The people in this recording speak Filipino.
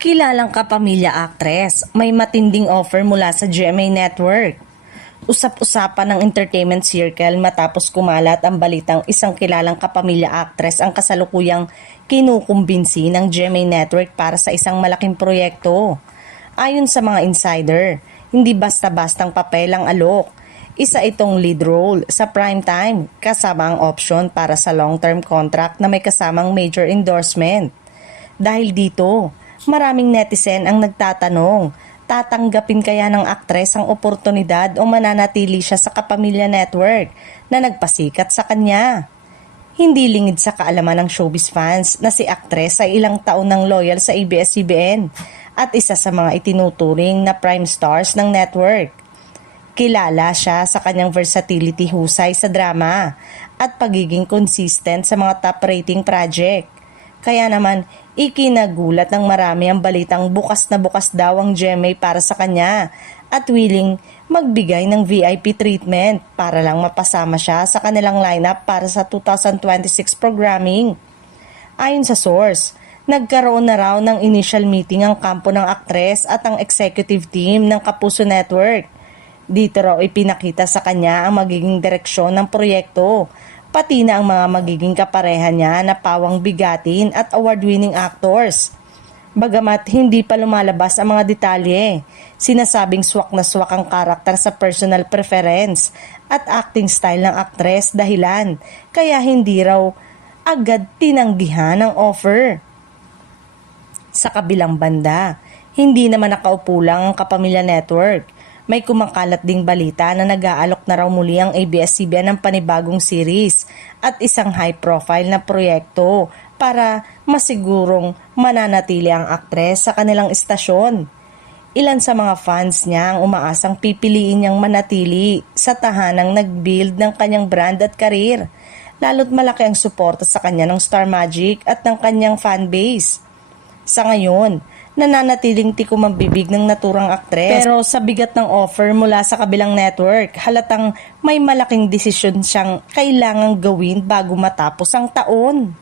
Kilalang kapamilya actress, may matinding offer mula sa GMA Network. Usap-usapan ng entertainment circle matapos kumalat ang balitang isang kilalang kapamilya actress ang kasalukuyang kinukumbinsi ng GMA Network para sa isang malaking proyekto. Ayon sa mga insider, hindi basta-bastang papel ang alok. Isa itong lead role sa primetime kasama ang option para sa long-term contract na may kasamang major endorsement. Dahil dito, maraming netizen ang nagtatanong, tatanggapin kaya ng aktres ang oportunidad o mananatili siya sa Kapamilya Network na nagpasikat sa kanya? Hindi lingid sa kaalaman ng showbiz fans na si aktres ay ilang taon nang loyal sa ABS-CBN at isa sa mga itinuturing na prime stars ng network. Kilala siya sa kanyang versatility, husay sa drama at pagiging consistent sa mga top rating project. Kaya naman, ikinagulat ng marami ang balitang bukas na bukas daw ang GMA para sa kanya at willing magbigay ng VIP treatment para lang mapasama siya sa kanilang lineup para sa 2026 programming. Ayon sa source, nagkaroon na raw ng initial meeting ang kampo ng aktres at ang executive team ng Kapuso Network. Dito raw ipinakita sa kanya ang magiging direksyon ng proyekto, pati na ang mga magiging kapareha niya na pawang bigatin at award-winning actors. Bagamat hindi pa lumalabas ang mga detalye, sinasabing swak na swak ang karakter sa personal preference at acting style ng aktres dahilan, kaya hindi raw agad tinanggihan ang offer. Sa kabilang banda, hindi naman nakaupo lang ang Kapamilya Network. May kumakalat ding balita na nag-aalok na raw muli ang ABS-CBN ng panibagong series at isang high-profile na proyekto para masigurong mananatili ang aktres sa kanilang istasyon. Ilan sa mga fans niya ang umaasang pipiliin niyang manatili sa tahanang nag-build ng kanyang brand at karir, lalo't malaki ang suporta sa kanya ng Star Magic at ng kanyang fanbase. Sa ngayon, nananatiling tikom ang bibig ng naturang aktres. Pero sa bigat ng offer mula sa kabilang network, halatang may malaking desisyon siyang kailangang gawin bago matapos ang taon.